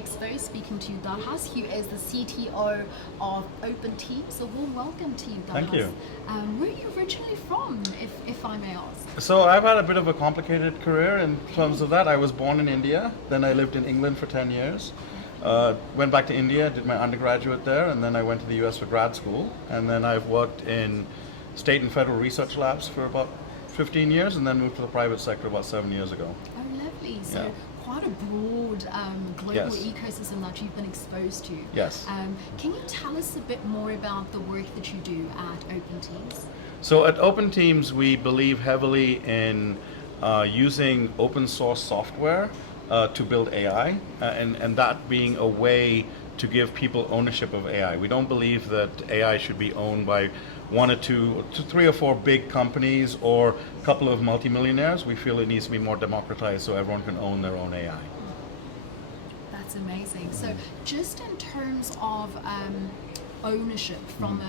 Expo speaking to Dharhas, who is the CTO of OpenTeams. So warm welcome to you, Dharhas. Thank you. Where are you originally from, if I may ask? So I've had a bit of a complicated career in terms of that. I was born in India, then I lived in England for 10 years. Went back to India, did my undergraduate there, and then I went to the US for grad school. And then I've worked in state and federal research labs for about 15 years, and then moved to the private sector about 7 years ago. Oh, lovely. So Yeah. quite a broad global Yes. ecosystem that you've been exposed to. Yes. Can you tell us a bit more about the work that you do at OpenTeams? So at OpenTeams, we believe heavily in using open source software to build AI, and that being a way to give people ownership of AI. We don't believe that AI should be owned by one or two, three or four big companies or a couple of multimillionaires. We feel it needs to be more democratized so everyone can own their own AI. That's amazing. So just in terms of ownership from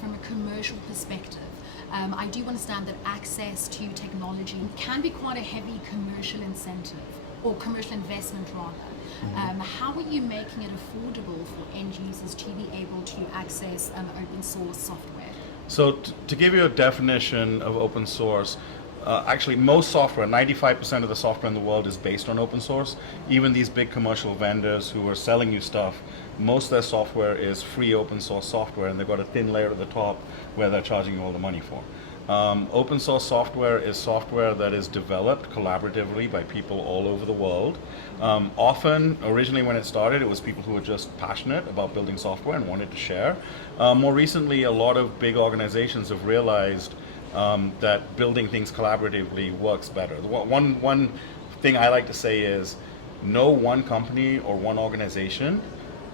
from a commercial perspective, I do understand that access to technology can be quite a heavy commercial incentive or commercial investment rather. How are you making it affordable for end users to be able to access open source software? So to give you a definition of open source, actually most software, 95% of the software in the world is based on open source. Even these big commercial vendors who are selling you stuff, most of their software is free open source software, and they've got a thin layer at the top where they're charging you all the money for. Open source software is software that is developed collaboratively by people all over the world. Often, originally when it started, it was people who were just passionate about building software and wanted to share. More recently, a lot of big organizations have realized that building things collaboratively works better. One thing I like to say is, no one company or one organization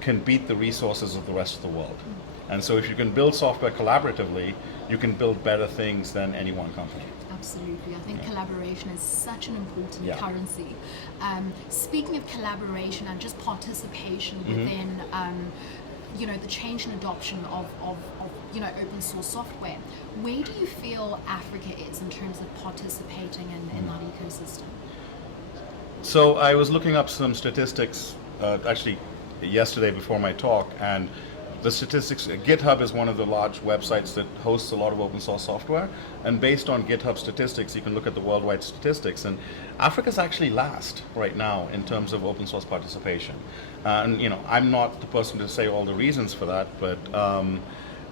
can beat the resources of the rest of the world. And so if you can build software collaboratively, you can build better things than any one company. Absolutely. I think collaboration is such an important Yeah. currency. Speaking of collaboration and just participation within the change and adoption of open source software, where do you feel Africa is in terms of participating in that ecosystem? So I was looking up some statistics actually yesterday before my talk, and the statistics, GitHub is one of the large websites that hosts a lot of open source software, and based on GitHub statistics, you can look at the worldwide statistics, and Africa's actually last right now in terms of open source participation. And I'm not the person to say all the reasons for that, but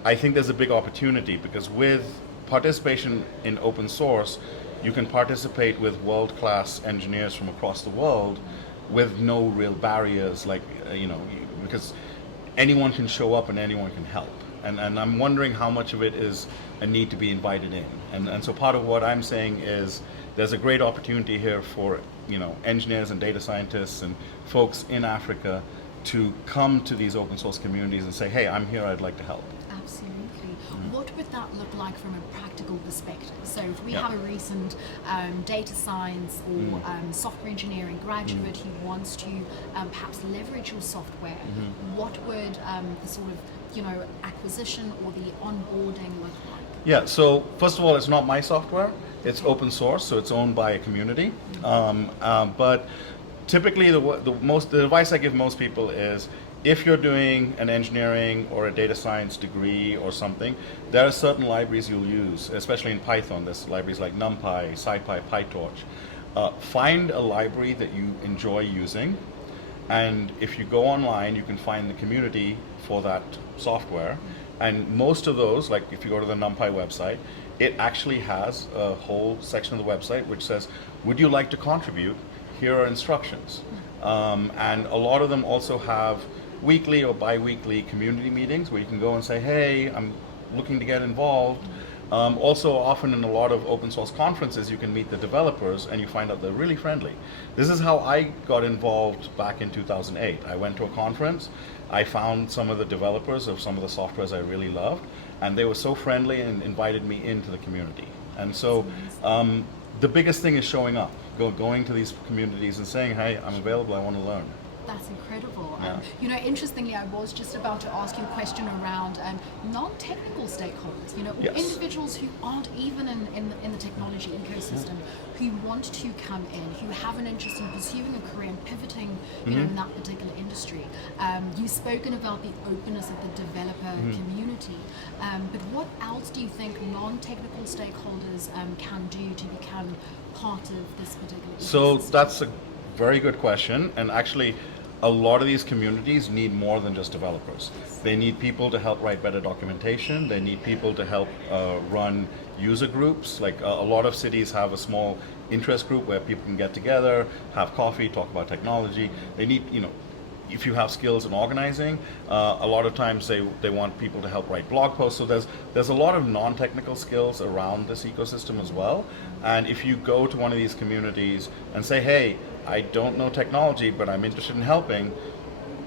I think there's a big opportunity, because with participation in open source, you can participate with world-class engineers from across the world with no real barriers, because anyone can show up and anyone can help. And I'm wondering how much of it is a need to be invited in. And so part of what I'm saying is there's a great opportunity here for engineers and data scientists and folks in Africa to come to these open source communities and say, hey, I'm here, I'd like to help. Absolutely. What would that look like from a practical perspective? So if we Yeah. have a recent data science or software engineering graduate who wants to perhaps leverage your software, what would the sort of acquisition or the onboarding look like? Yeah, so first of all, it's not my software, it's open source, so it's owned by a community. But typically the advice I give most people is, if you're doing an engineering or a data science degree or something, there are certain libraries you'll use, especially in Python. There's libraries like NumPy, SciPy, PyTorch. Find a library that you enjoy using, and if you go online, you can find the community for that software. And most of those, like if you go to the NumPy website, it actually has a whole section of the website which says, would you like to contribute? Here are instructions. And a lot of them also have weekly or bi-weekly community meetings where you can go and say, hey, I'm looking to get involved. Also, often in a lot of open source conferences, you can meet the developers and you find out they're really friendly. This is how I got involved back in 2008. I went to a conference, I found some of the developers of some of the softwares I really loved, and they were so friendly and invited me into the community. And so the biggest thing is showing up, going to these communities and saying, hey, I'm available, I want to learn. That's incredible. Yeah. You know, interestingly, I was just about to ask you a question around non-technical stakeholders. You know, or Yes. individuals who aren't even in the technology ecosystem, who want to come in, who have an interest in pursuing a career and pivoting, you know, in that particular industry. You've spoken about the openness of the developer community, but what else do you think non-technical stakeholders can do to become part of this particular ecosystem? So that's a very good question, and actually a lot of these communities need more than just developers. They need people to help write better documentation. They need people to help run user groups. Like a lot of cities have a small interest group where people can get together, have coffee, talk about technology. They need, you know, if you have skills in organizing, a lot of times they want people to help write blog posts. So there's a lot of non-technical skills around this ecosystem as well. And if you go to one of these communities and say, hey, I don't know technology, but I'm interested in helping,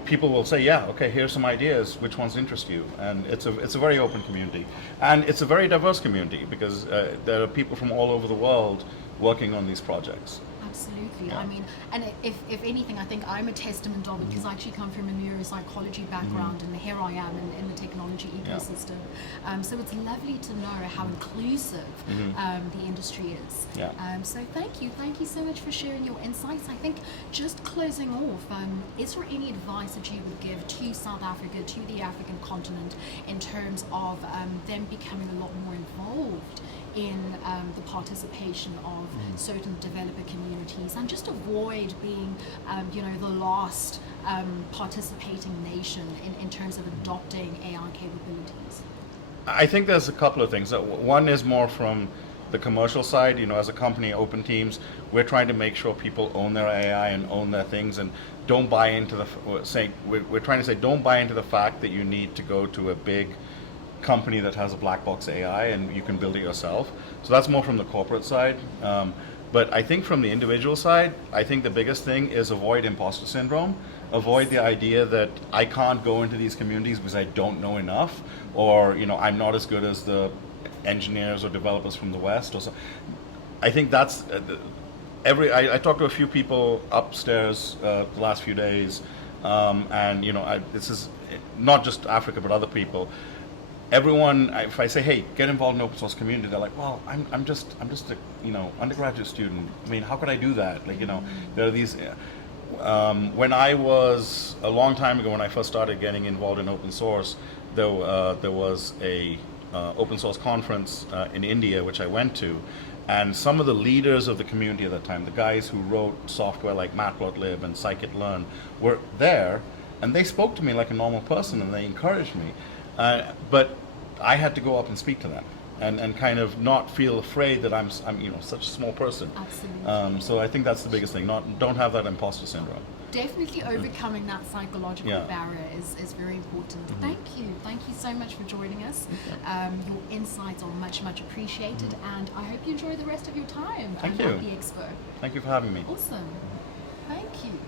people will say, yeah, okay, here's some ideas, which ones interest you? And it's a very open community. And it's a very diverse community because there are people from all over the world working on these projects. Absolutely. Yeah. I mean, and if anything, I think I'm a testament of it because I actually come from a neuropsychology background and here I am in the technology ecosystem. So it's lovely to know how inclusive the industry is. Yeah. So thank you so much for sharing your insights. I think just closing off, is there any advice that you would give to South Africa, to the African continent, in terms of them becoming a lot more involved in the participation of certain developer communities and just avoid being, you know, the last participating nation in terms of adopting AI capabilities? I think there's a couple of things. One is more from the commercial side. You know, as a company, OpenTeams, we're trying to make sure people own their AI and own their things and don't buy into we're trying to say don't buy into the fact that you need to go to a big company that has a black box AI and you can build it yourself. So that's more from the corporate side. But I think from the individual side, I think the biggest thing is avoid imposter syndrome. Avoid the idea that I can't go into these communities because I don't know enough, or you know, I'm not as good as the engineers or developers from the West. Or so. I think that's I talked to a few people upstairs the last few days, and you know, this is not just Africa but other people. Everyone, if I say, hey, get involved in open source community, they're like, well, I'm just a, you know, undergraduate student. I mean, how could I do that? Like, you know, there are these. When I was a long time ago, when I first started getting involved in open source, there was a open source conference in India which I went to, and some of the leaders of the community at that time, the guys who wrote software like Matplotlib and scikit-learn, were there, and they spoke to me like a normal person, and they encouraged me. But I had to go up and speak to them and kind of not feel afraid that I'm you know, such a small person. Absolutely. So I think that's the biggest thing. Don't have that imposter syndrome. Definitely overcoming that psychological barrier is very important. Thank you so much for joining us. Your insights are much appreciated, and I hope you enjoy the rest of your time Thank at you. the Expo. Thank you for having me. Awesome. Thank you.